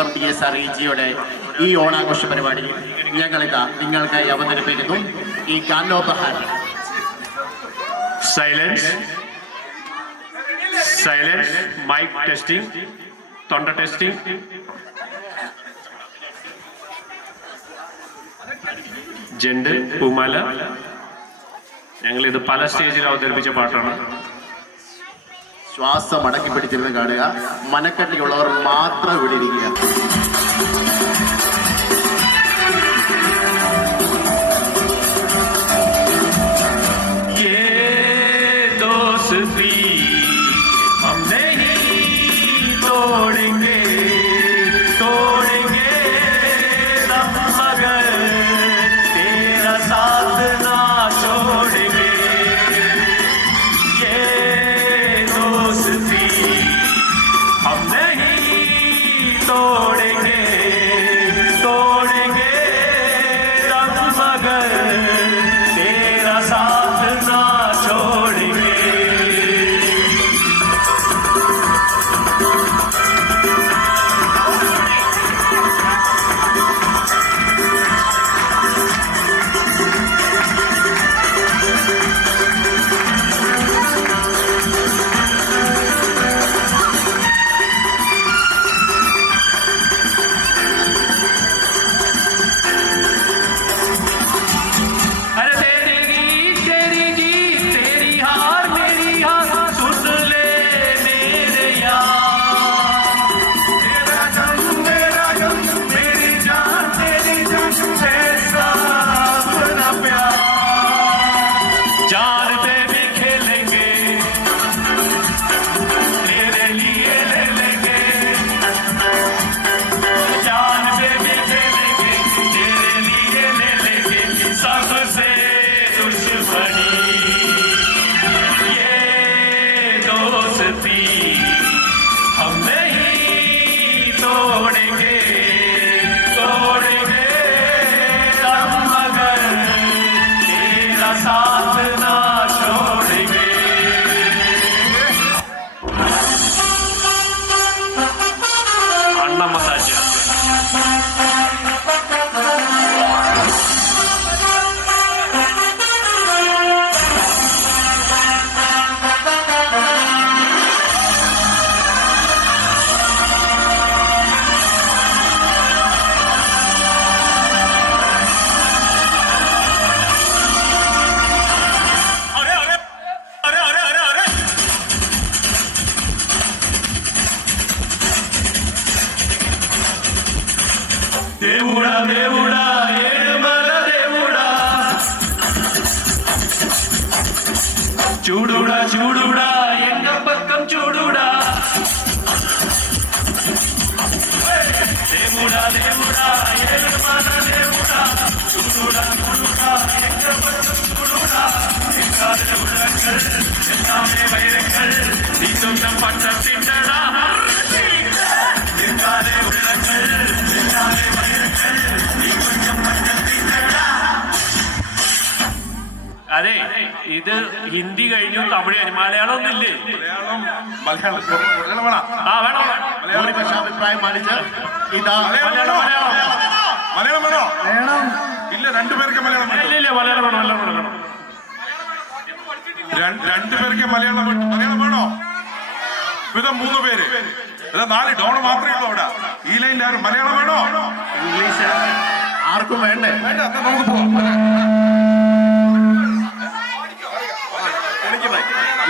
സ്വന്തം TSREGയുടെ ഈ ഓണാഘോഷ പരിപാടി ഞങ്ങളിതാ നിങ്ങൾക്കായി അവതരിപ്പിക്കുന്നു ഈ ഗാനോപഹാർ. സൈലൻസ്, സൈലൻസ്, മൈക്ക് ടെസ്റ്റിംഗ്, തൊണ്ട ടെസ്റ്റിംഗ്. ജെൻഡ് പൂമാല. ഞങ്ങളിത് പല സ്റ്റേജിൽ അവതരിപ്പിച്ച പാട്ടാണ്. ശ്വാസം അടക്കി പിടിച്ചിരുന്ന് കാണുക. മനക്കട്ടിയുള്ളവർ മാത്രം ഇവിടെ ഇരിക്കുക. దేవుడా దేవుడా ఏడుమల దేవుడా, చూడుడా చూడుడా ఎంగ పక్కం చూడుడా. దేవుడా దేవుడా ఏడుమల దేవుడా, చూడుడా చూడుడా ఎంగ పక్కం చూడుడా. எங்காத உலகங்கள் எல்லாமே வைரங்கள், நீ சொந்தம் பட்ட திண்டடா. எங்காத உலகங்கள் எல்லாமே வைரங்கள், நீ கொஞ்சம் பட்ட திண்டடா. അതെ, ഇത് ഹിന്ദി കഴിഞ്ഞു, തമിഴ് മലയാളം ഒന്നില്ലേ? ആ വേണം. ഭൂരിപക്ഷ അഭിപ്രായം മാനിച്ച് ഇതാ മലയാളം വേണോ? ഇല്ല, രണ്ടുപേർക്ക് മലയാളം വേണം. രണ്ടുപേർക്ക് മലയാളം വേണോ? ഇത് 3 പേര്, ഇത് 4 ഡോൺ മാത്രമേ ഉള്ളൂ അവിടെ. ഈ ലൈനിൽ ആരും മലയാളം വേണോ? ഇംഗ്ലീഷ് ആർക്കും വേണ്ടേ? വേണ്ട, നമുക്ക് പോവാം.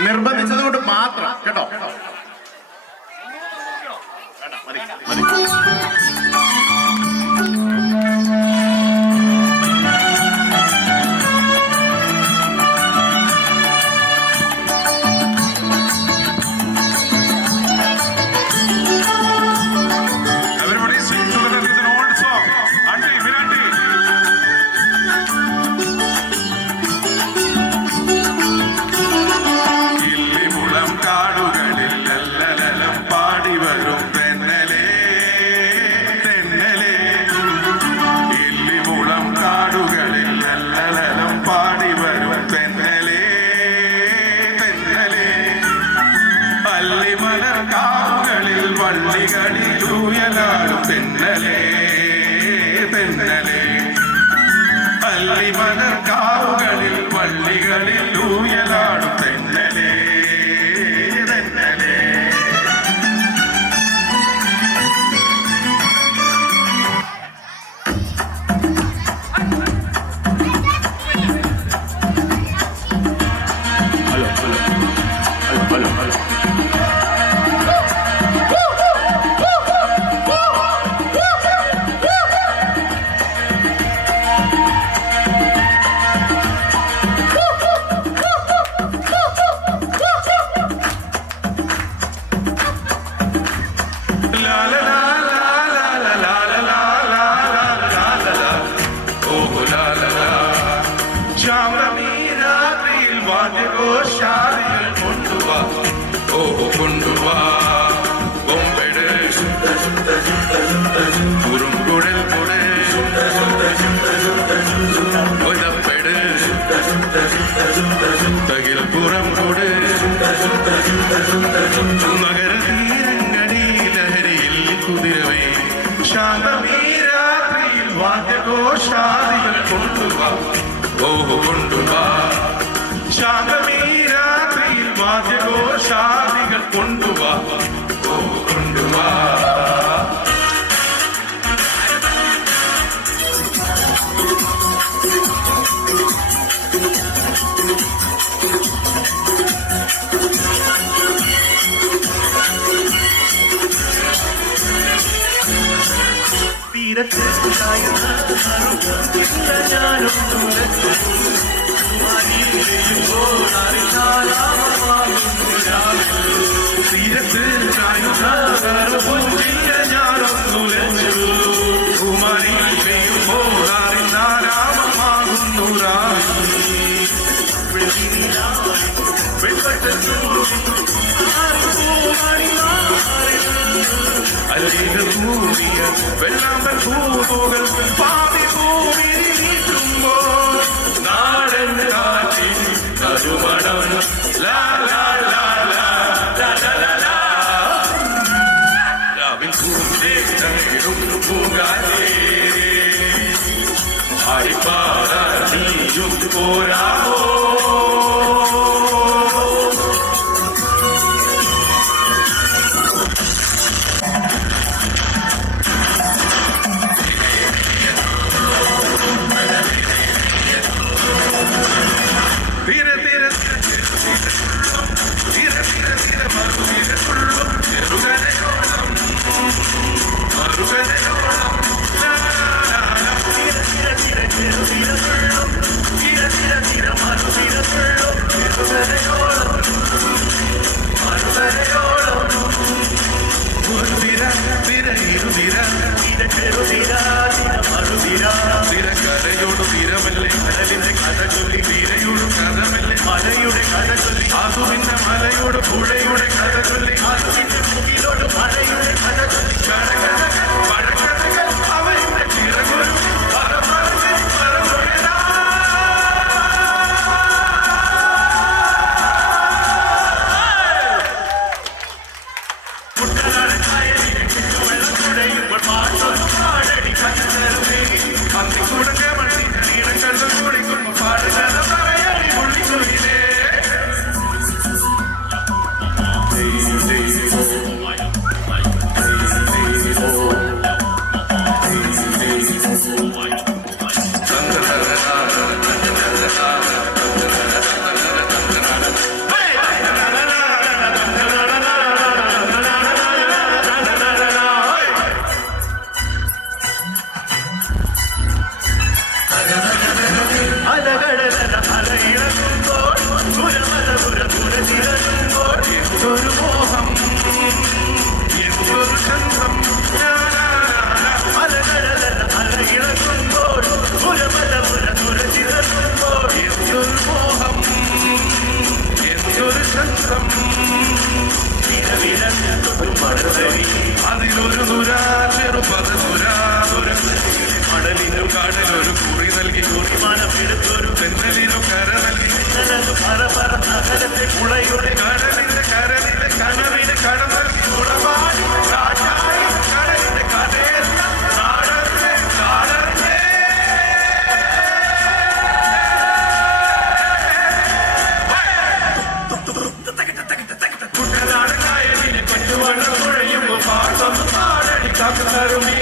നിർബന്ധിച്ചത് കൊണ്ട് മാത്രം കേട്ടോ. കാടുകളിൽ പാടി വരും പെണ്ണലേ തെന്നലേ തെന്നലേ അല്ലിമലർക്കാവുകളിൽ വള്ളികളിൽ ഊയലാടും തെന്നലേ തെന്നലേ വാദ്യഘോഷാദികൾ കൊണ്ടുവാ ഓഹോ കൊണ്ടുവാ കൊമ്പെട് കുറുംകുഴൽ കുടൽ ഒതപ്പെട് തകിൽ പുറം കൊട് നഗര തീരങ്ങളിൽ ലഹരിയിൽ കുതിരവേ ശാന്തമീ രാത്രിയിൽ വാദ്യഘോഷാദികൾ കൊണ്ടുവാ ഓഹോ കൊണ്ടുവാ ശാന്തമീ രാത്രിയിൽ വാദ്യഘോഷാദികൾ കൊണ്ടുവാ ഓ കൊണ്ടുവാ തീരത്ത് തീരത്ത് ഞാനൊന്നുലച്ചു കുമാരി പെയ്യുമ്പോൾ അറിഞ്ഞാരാമമാകുന്നു അല്ലികൾ കൂടിയ വെള്ളാമ്പൽ പൂവുകൾ പാതി പൂവി നീട്ടുമ്പോൾ നാടൻ കാറ്റിൽ കരുമണം ലാ ലാ ലാ ലാ ലാ ലാ ലാ രാവിൽ പൂന്തേടും പൂങ്കാലേ ഹരിപ്പാറ നീയും പോരാമോ തിരക്കരയോട് തീരമല്ലേ കടലിന്റെ കഥ ചൊല്ലി തീരയോട് കഥമല്ലേ മലയുടെ കഥ ചൊല്ലി ആസുവിന്റെ മലയോട് പുഴയുടെ കഥ ചൊല്ലി ആസുവിന്റെ മുകിലോട് മഴയുടെ കഥ ചൊല്ലി പഴക്കഥകൾ അവയുടെ ചിറകൊരു അതിലൊരു നുര ചെറുപതുര മടലിനു കാടലൊരു കുറി നൽകി കുറിമാനമെടുത്തൊരു തെന്നലിനു കര നൽകി കുളയുടെ കടലിന്റെ കരവിലെ കനവിന് കട നൽകി കുളവാടി കടലിന്റെ കടയിൽ കാക്കറുമി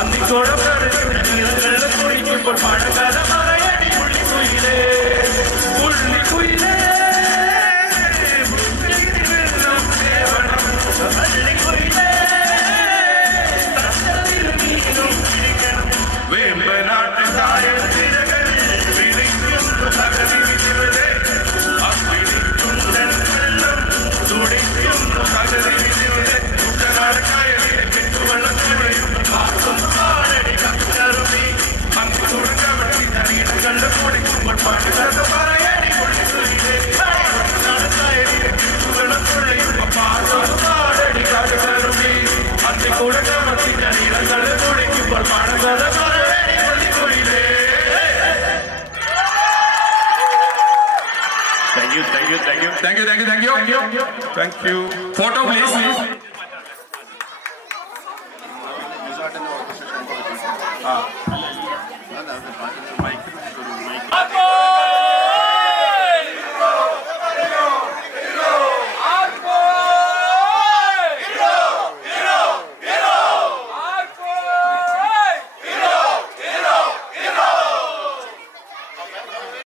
അന്തിക്കോടം കടലിന്റെ നീളങ്ങളിൽ കുളിക്കുമ്പോൾ പഴകഥ പറയടി പുള്ളിക്കുയിലേ പുള്ളിക്കുയിലേ വേമ്പനാട്ട് കായൽ തിരകളിൽ വിളിക്കുന്നു തകതി വിധിവരെ അപ്പിടിക്കുന്നെല്ലാം തുടിക്കുന്നു തകതി വിധിവരെ കുട്ടനാട് കായലിലെ കെട്ടുവെള്ളം കുഴയുന്നു പാർക്കും കാലടി കക്കറുമി അന്തിക്കൂടം കവട്ടി തനീടങ്ങളുടെ കുടിക്കുമ്പോൾ പഴകഥ പറയടി പുള്ളിക്കുയിലേ കുട്ടനാട് കായലിലെ കെട്ടുവെള്ളം കുഴയുന്നു പാർക്കും കാലടി കക്കറുമി അന്തിക്കൂടം കവട്ടി തനീടങ്ങളുടെ കുടിക്കുമ്പോൾ പഴകഥ പറയടി പുള്ളിക്കുയിലേ. Thank you. Thank you. Photo, please.